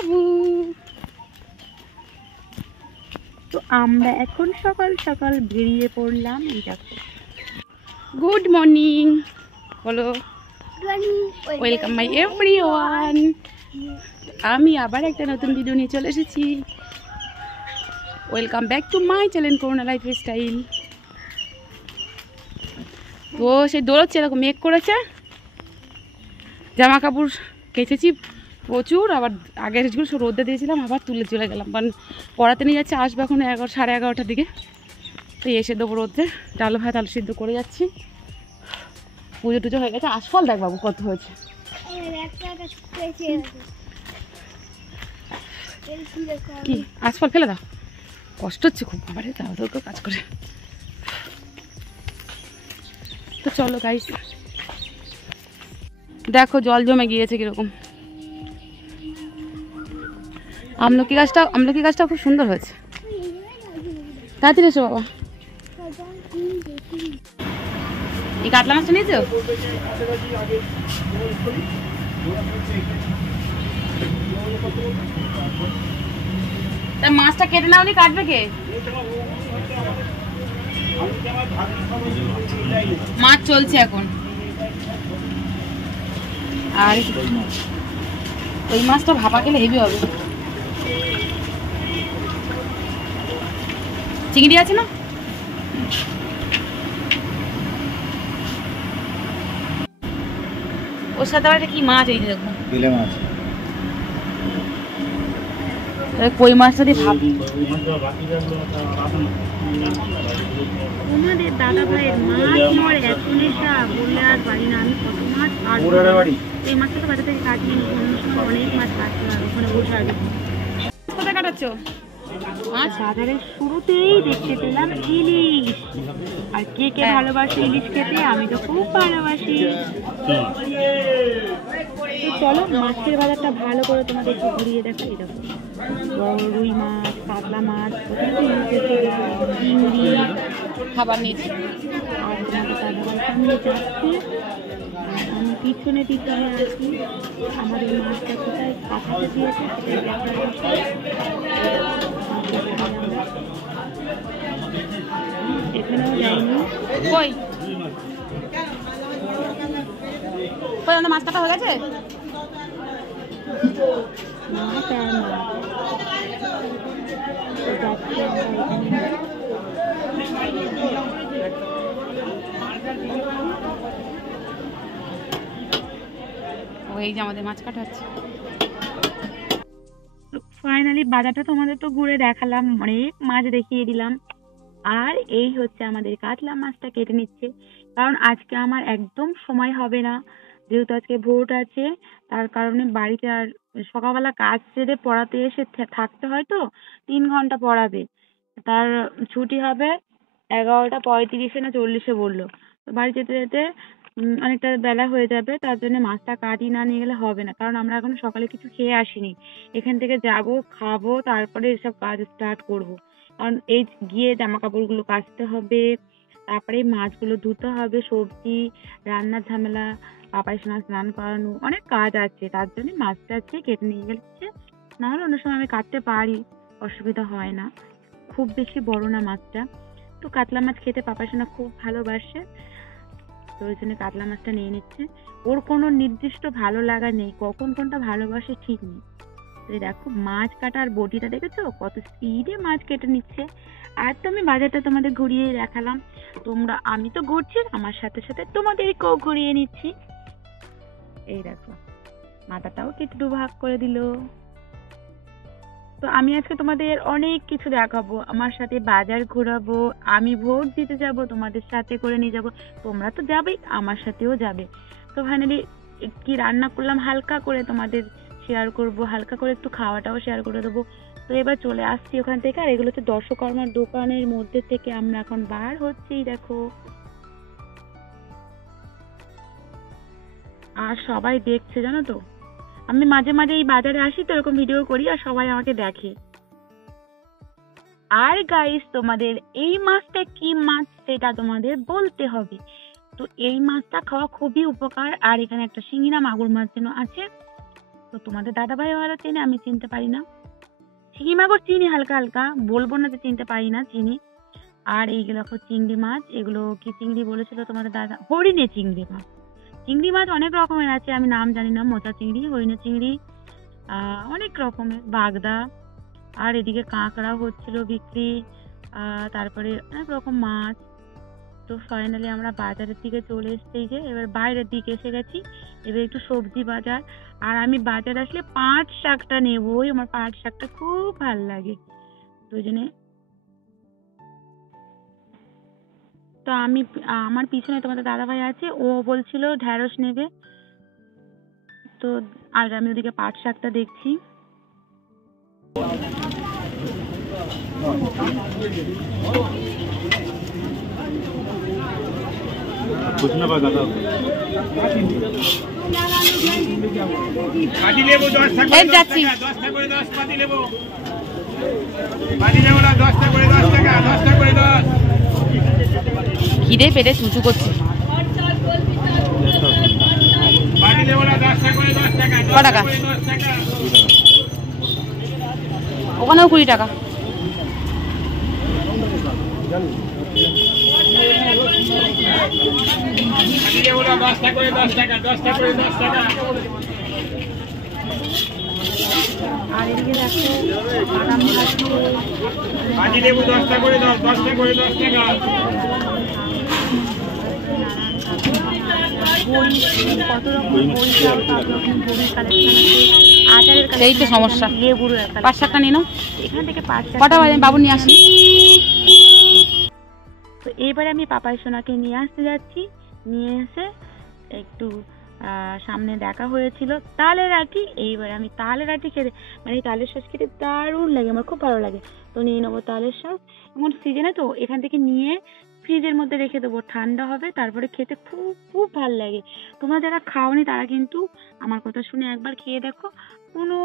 বাবু। তো আমরা এখন সকাল সকাল বেরিয়ে পড়লাম। এই দেখো, গুড মর্নিং বলো, ওয়েলকাম মাই এভরিওয়ান। আমি আবার একটা নতুন ভিডিও নিয়ে চলে এসেছি। Welcome back to my channel corona life style. তো সেই দৌড়চ্ছে, এরকম মেঘ করেছে, জামা কাপড় কেচেছি প্রচুর, আবার আগের যেগুলো সব রোদে দিয়েছিলাম আবার তুলে চলে গেলাম, কারণ পড়াতে নিয়ে যাচ্ছে, আসবে এখন 11, সাড়ে 11টার দিকে। তো এসে দেবো রোদে, ডাল ভাত আলু সিদ্ধ করে যাচ্ছি। পুজো টুজো হয়ে গেছে। আশফল দেখ বাবু কত হয়েছে। কি আশফল ফেলে দাও, কষ্ট হচ্ছে খুব, আবার তাড়াতাড়ি কাজ করে। তো চলো গাইস, দেখো জল জমে গিয়েছে কিরকম। আমলকি গাছটা খুব সুন্দর হয়েছে। তাড়াতাড়ি এসো বাবা। এই কাতলা মাছটা নিয়েছো? তা মাছটা কেটে নাও নি, কাটবে কে? মাছ চলছে এখন। আর ওই মাছটা ভাপা খেলে হেভি হবে। চিংড়ি আছে না? ওর সাথে আবার কি মাছ? এই দেখো বিলে মাছ, কই মাছটা দিয়ে ভাব। তোমাদের দাদা ভাইয়ের মাছ মরে এত নেশা, বললে আর পারি না। আমি কত মাছ কাটবো, এই মাছটা তো বাজার থেকে কাটিয়ে নিই, অন্য সময় অনেক মাছ কাটতে হবে, ওখানে বসে আগে। কোথায় কাটাচ্ছ মাছ? বাজারের শুরুতেই দেখতে পেলাম ইলিশ। আর কে কে ভালোবাসে ইলিশ খেতে? আমি তো খুব ভালোবাসি। চলো মাছের বাজারটা ভালো করে তোমাদের একটু ঘুরিয়ে দেখো। এই দেখো বড় রুই মাছ, কাতলা মাছ, চিংড়ি খাবার নিয়েছি। আর তোমাদের দাদাভাই সামনে যাচ্ছে, আমি পিছনে পিছনে আছি। আমাদের মাছটা কোথায় কাটাতে দিয়েছে সেটাই দেখার বিষয়। এখানেও যাইনি। কই আমাদের মাছ কাটা হয়ে গেছে? মাছ আর এই যে আমাদের মাছ কাটা হচ্ছে। ফাইনালি বাজারটা তোমাদের তো ঘুরে দেখালাম, অনেক মাছ দেখিয়ে দিলাম। আর এই হচ্ছে আমাদের কাতলা মাছটা কেটে নিচ্ছে, কারণ আজকে আমার একদম সময় হবে না, যেহেতু আজকে ভোট আছে। তার কারণে বাড়িতে আর সকালবেলা কাজ সেরে পড়াতে এসে থাকতে হয়, তো 3 ঘন্টা পড়াবে। তার ছুটি হবে 11টা 35 না 40 বললো। তো বাড়ি যেতে যেতে অনেকটা বেলা হয়ে যাবে, তার জন্য মাছটা কাটি না নিয়ে গেলে হবে না, কারণ আমরা এখন সকালে কিছু খেয়ে আসিনি। এখান থেকে যাব, খাবো, তারপরে এসব কাজ স্টার্ট করব। কারণ এই গিয়ে জামা কাপড়গুলো কাচতে হবে, তারপরে মাছগুলো ধুতে হবে, সবজি রান্নার ঝামেলা, পাপাই সোনা স্নান করানো, অনেক কাজ আছে। তার জন্য মাছটা আজকে কেটে নিয়ে গেছে, নাহলে অন্য সময় আমি কাটতে পারি, অসুবিধা হয় না। খুব বেশি বড় না মাছটা। তো কাতলা মাছ খেতে পাপাই সোনা খুব ভালোবাসে, তো ওই জন্য কাতলা মাছটা নিয়ে নিচ্ছে। ওর কোনো নির্দিষ্ট ভালো লাগা নেই, কখন কোনটা ভালোবাসে ঠিক নেই। দেখো মাছ কাটার বটিটা দেখেছো, কত স্পিডে মাছ কেটে নিচ্ছে। আর তো আমি বাজারটা তোমাদের ঘুরিয়ে দেখালাম। আমি তো ঘুরছি, আমার সাথে সাথে তোমাদেরকেও ঘুরিয়ে নিচ্ছি। এই দেখো মাথাটাও কেটে দুভাগ করে দিল। তো আমি আজকে তোমাদের অনেক কিছু দেখাবো, আমার সাথে বাজার ঘোরাবো, আমি ভোট দিতে যাব, তোমাদের সাথে করে নিয়ে যাব, তোমরা তো যাবেই, আমার সাথেও যাবে। তো ফাইনালি কি রান্না করলাম হালকা করে তোমাদের শেয়ার করব, হালকা করে একটু খাওয়াটাও শেয়ার করে দেবো। তো এবার চলে আসছি ওখান থেকে, আর এগুলো হচ্ছে দর্শকর্মার দোকানের মধ্যে থেকে আমরা এখন বার হচ্ছি। দেখো আর সবাই দেখছে, জানো তো, আমি মাঝে মাঝে এই বাজারে আসি তো এরকম ভিডিও করি, আর সবাই আমাকে দেখে। আর গাইস তোমাদের এই মাছটা কি মাছ সেটা তোমাদের বলতে হবে। তো এই মাছটা খাওয়া খুবই উপকার। আর এখানে একটা শিঙি না মাগুর মাছ যেন আছে, তো তোমাদের দাদাভাই ভালো চিনি, আমি চিনতে পারি না। শিঙি মাগুর চিনি হালকা হালকা, বলবো না যে চিনতে পারি না, চিনি। আর এইগুলো দেখো চিংড়ি মাছ, এগুলো কি চিংড়ি বলেছিল তোমাদের দাদা? হরিণে চিংড়ি মাছ। চিংড়ি মাছ অনেক রকমের আছে, আমি নাম জানি না, মোচা চিংড়ি, হরিণে চিংড়ি, অনেক রকমের, বাগদা। আর এদিকে কাঁকড়াও হচ্ছিল বিক্রি, তারপরে অনেক রকম মাছ। তো ফাইনালি আমরা বাজারের দিকে চলে এসেছি, যে এবার বাইরের দিকে এসে গেছি, এবার একটু সবজি বাজার। আর আমি বাজার আসলে পাট শাকটা নেবই, আমার পাট শাকটা খুব ভালো লাগে দুজনে। তো আমি আমার পিছনে তোমাদের দাদাভাই আছে, ও বলছিল ঢ্যাঁড়স নেবে, তো আর আমি ওদিকে পাট শাকটা দেখছি। খিদে পেটে চুচু করছে। টাকা ওখানেও 20 টাকা। আর এদিকে দেখো বাদাম কত রকম বড়ি, সব রকম বড়ির কালেকশন আছে, আচারের কালেকশন। এই তো সমস্যা, লেবুর পাঁচ শাকটা নিয়ে নাও এখান থেকে, 5 টাকা। কটা বাজে বাবু নিয়ে আসি। তো এবারে আমি পাপাই সোনাকে নিয়ে আসতে যাচ্ছি, নিয়ে এসে একটু সামনে দেখা হয়েছিল তালের আটি, এইবার আমি তালের আটি খেতে, মানে তালের শাঁস খেতে দারুণ লাগে, আমার খুব ভালো লাগে। তো নিয়ে নেবো তালের শাঁস, এমন সিজনে তো এখান থেকে নিয়ে ফ্রিজের মধ্যে রেখে দেবো, ঠান্ডা হবে, তারপরে খেতে খুব খুব ভালো লাগে। তোমরা যারা খাওনি তারা কিন্তু আমার কথা শুনে একবার খেয়ে দেখো, কোনো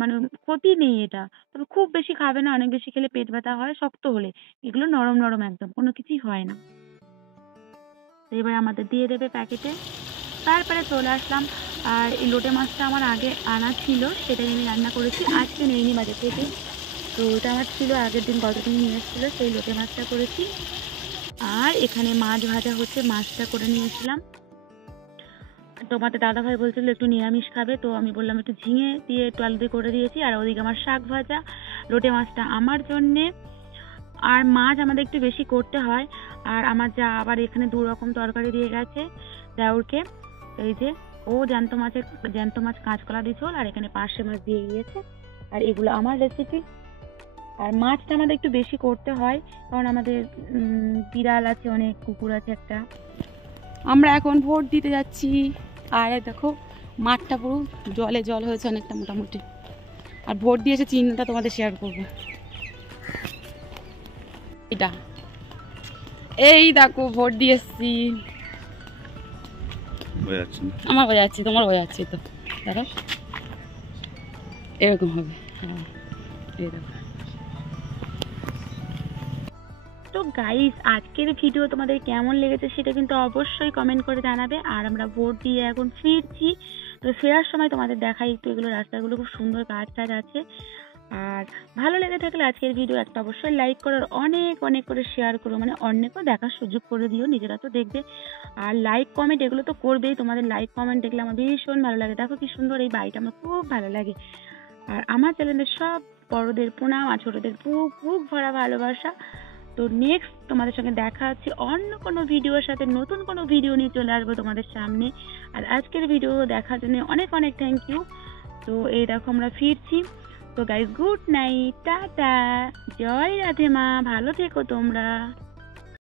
মানে ক্ষতি নেই এটা। তবে খুব বেশি খাবে না, অনেক বেশি খেলে পেট ব্যথা হয়, শক্ত হলে। এগুলো নরম নরম একদম, কোনো কিছুই হয় না। তো এবার আমাদের দিয়ে দেবে প্যাকেটে। তারপরে চলে আসলাম, আর এই লোটে মাছটা আমার আগে আনা ছিল, সেটা আমি রান্না করেছি, আজকে নেইনি বাজার থেকে। তো ওটা আমার ছিল আগের দিন, গতদিন নিয়ে এসেছিলো, সেই লোটে মাছটা করেছি। আর এখানে মাছ ভাজা হচ্ছে, মাছটা করে নিয়ে এসেছিলাম। তোমাদের দাদাভাই বলছিল একটু নিরামিষ খাবে, তো আমি বললাম একটু ঝিঙে দিয়ে একটু আলু দিয়ে করে দিয়েছি। আর ওদিকে আমার শাক ভাজা, লোটে মাছটা আমার জন্যে। আর মাছ আমাদের একটু বেশি করতে হয়, আর আমার যা আবার এখানে 2 রকম তরকারি দিয়ে গেছে দেওরকে। এই যে ও জ্যান্ত মাছ কাঁচকলা দিয়ে ঝোল, আর এখানে পার্শে মাছ দিয়ে গিয়েছে। আর এগুলো আমার রেসিপি। আর মাছটা আমাদের একটু বেশি করতে হয়, কারণ আমাদের বিড়াল আছে, অনেক কুকুর আছে একটা। আমরা এখন ভোট দিতে যাচ্ছি, আর দেখো মাঠটা পুরো জলে জল হয়েছে অনেকটা মোটামুটি। আর ভোট দিয়েছে চিহ্নটা তোমাদের শেয়ার করবো, এটা এই দেখো ভোট দিয়ে এসছি। আমার বোঝা যাচ্ছে, তোমার বোঝা যাচ্ছে, তো দেখো এরকম হবে। এই দেখো। তো গাইস, আজকের ভিডিও তোমাদের কেমন লেগেছে সেটা কিন্তু অবশ্যই কমেন্ট করে জানাবে। আর আমরা ভোট দিয়ে এখন ফিরছি, তো ফেরার সময় তোমাদের দেখাই একটু, এগুলো রাস্তাগুলো খুব সুন্দর, গাছ টাছ আছে। আর ভালো লেগে থাকলে আজকের ভিডিও একটা অবশ্যই লাইক করো, অনেক অনেক করে শেয়ার করো, মানে অন্যকেও দেখার সুযোগ করে দিও, নিজেরা তো দেখবে। আর লাইক কমেন্ট এগুলো তো করবেই, তোমাদের লাইক কমেন্ট দেখলে আমার ভীষণ ভালো লাগে। দেখো কি সুন্দর এই বাড়িটা, আমার খুব ভালো লাগে। আর আমার চ্যানেলের সব বড়দের প্রণাম, আর ছোটদের বুক বুক ভরা ভালোবাসা। তো নেক্সট তোমাদের সঙ্গে দেখা হচ্ছে অন্য কোনো ভিডিওর সাথে, নতুন কোনো ভিডিও নিয়ে চলে আসবো তোমাদের সামনে। আর আজকের ভিডিও দেখার জন্য অনেক অনেক থ্যাংক ইউ। তো এই দেখো আমরা ফিরছি। তো গাইস, গুড নাইট, টাটা, জয় রাধে মা, ভালো থেকো তোমরা।